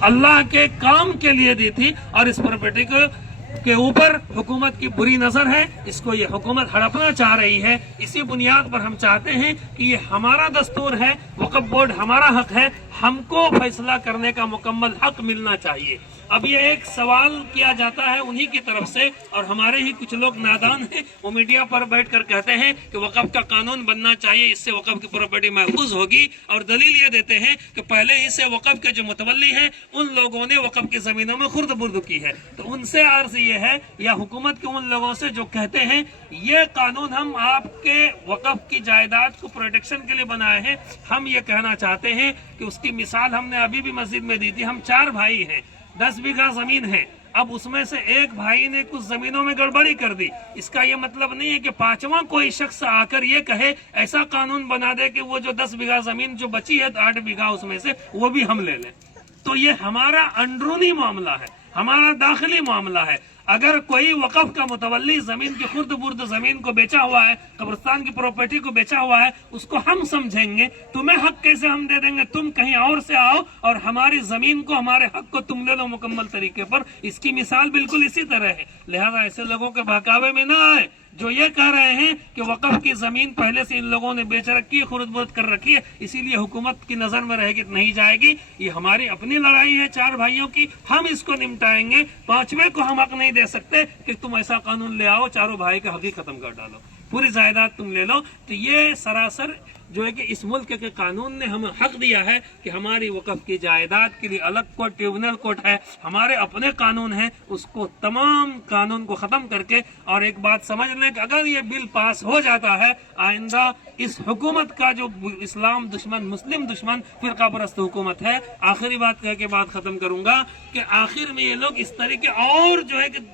اللہ के काम के लिए दी थी, और इस प्रॉपर्टी के ऊपर हुकूमत की बुरी नजर है। इसको ये हुकूमत हड़पना चाह रही है। इसी बुनियाद पर हम चाहते हैं कि ये हमारा दस्तूर है, वक्फ बोर्ड हमारा हक है, हमको फैसला करने का मुकम्मल हक मिलना चाहिए। अब ये एक सवाल किया जाता है उन्हीं की तरफ से, और हमारे ही कुछ लोग नादान हैं, वो मीडिया पर बैठ कर कहते हैं कि वक्फ का कानून बनना चाहिए, इससे वक्फ की प्रॉपर्टी महफूज होगी, और दलील ये देते हैं कि पहले ही से वक्फ के जो मुतवल्ली हैं उन लोगों ने वक्फ की जमीनों में खुर्द बुर्द की है। तो उनसे अर्ज ये है, या हुकूमत के उन लोगों से जो कहते हैं ये कानून हम आपके वक्फ की जायदाद को प्रोटेक्शन के लिए बनाए हैं, हम ये कहना चाहते हैं कि उसकी मिसाल हमने अभी भी मस्जिद में दी थी। हम 4 भाई हैं, 10 बीघा जमीन है, अब उसमें से एक भाई ने कुछ जमीनों में गड़बड़ी कर दी। इसका ये मतलब नहीं है कि 5वां कोई शख्स आकर ये कहे, ऐसा कानून बना दे कि वो जो 10 बीघा जमीन जो बची है 8 बीघा उसमें से वो भी हम ले लें। तो ये हमारा अंदरूनी मामला है, हमारा दाखिली मामला है। अगर कोई वक़फ़ का मुतवल्ली जमीन की खुर्द बुर्द जमीन को बेचा हुआ है, कब्रिस्तान की प्रॉपर्टी को बेचा हुआ है, उसको हम समझेंगे। तुम्हें हक कैसे हम दे देंगे? तुम कहीं और से आओ और हमारी जमीन को, हमारे हक को तुम ले लो मुकम्मल तरीके पर। इसकी मिसाल बिल्कुल इसी तरह है। लिहाजा ऐसे लोगों के बहकावे में न आए जो ये कह रहे हैं कि वक़फ़ की जमीन पहले से इन लोगों ने बेच रखी है, खुर्द बुर्द कर रखी है, इसीलिए हुकूमत की नजर में रहेगी, नहीं जाएगी। ये हमारी अपनी लड़ाई है 4 भाइयों की, हम इसको निपटाएंगे। 5वें को हम हक नहीं दे सकते कि तुम ऐसा कानून ले आओ, चारों भाई का हक ही खत्म कर डालो, पूरी जायदाद तुम ले लो। तो ये सरासर जो है कि इस मुल्क के कानून ने हमें हक दिया है कि हमारी वक़फ़ की जायदाद के लिए अलग कोर्ट, ट्रिब्यूनल कोर्ट है, हमारे अपने कानून हैं, उसको तमाम कानून को ख़त्म करके। और एक बात समझ लें कि अगर ये बिल पास हो जाता है, आइंदा इस हुकूमत का जो इस्लाम दुश्मन, मुस्लिम दुश्मन, फ़िरका परस्त हुकूमत है, आखिरी बात कह के बात ख़त्म करूँगा कि आखिर में ये लोग इस तरीके और जो है कि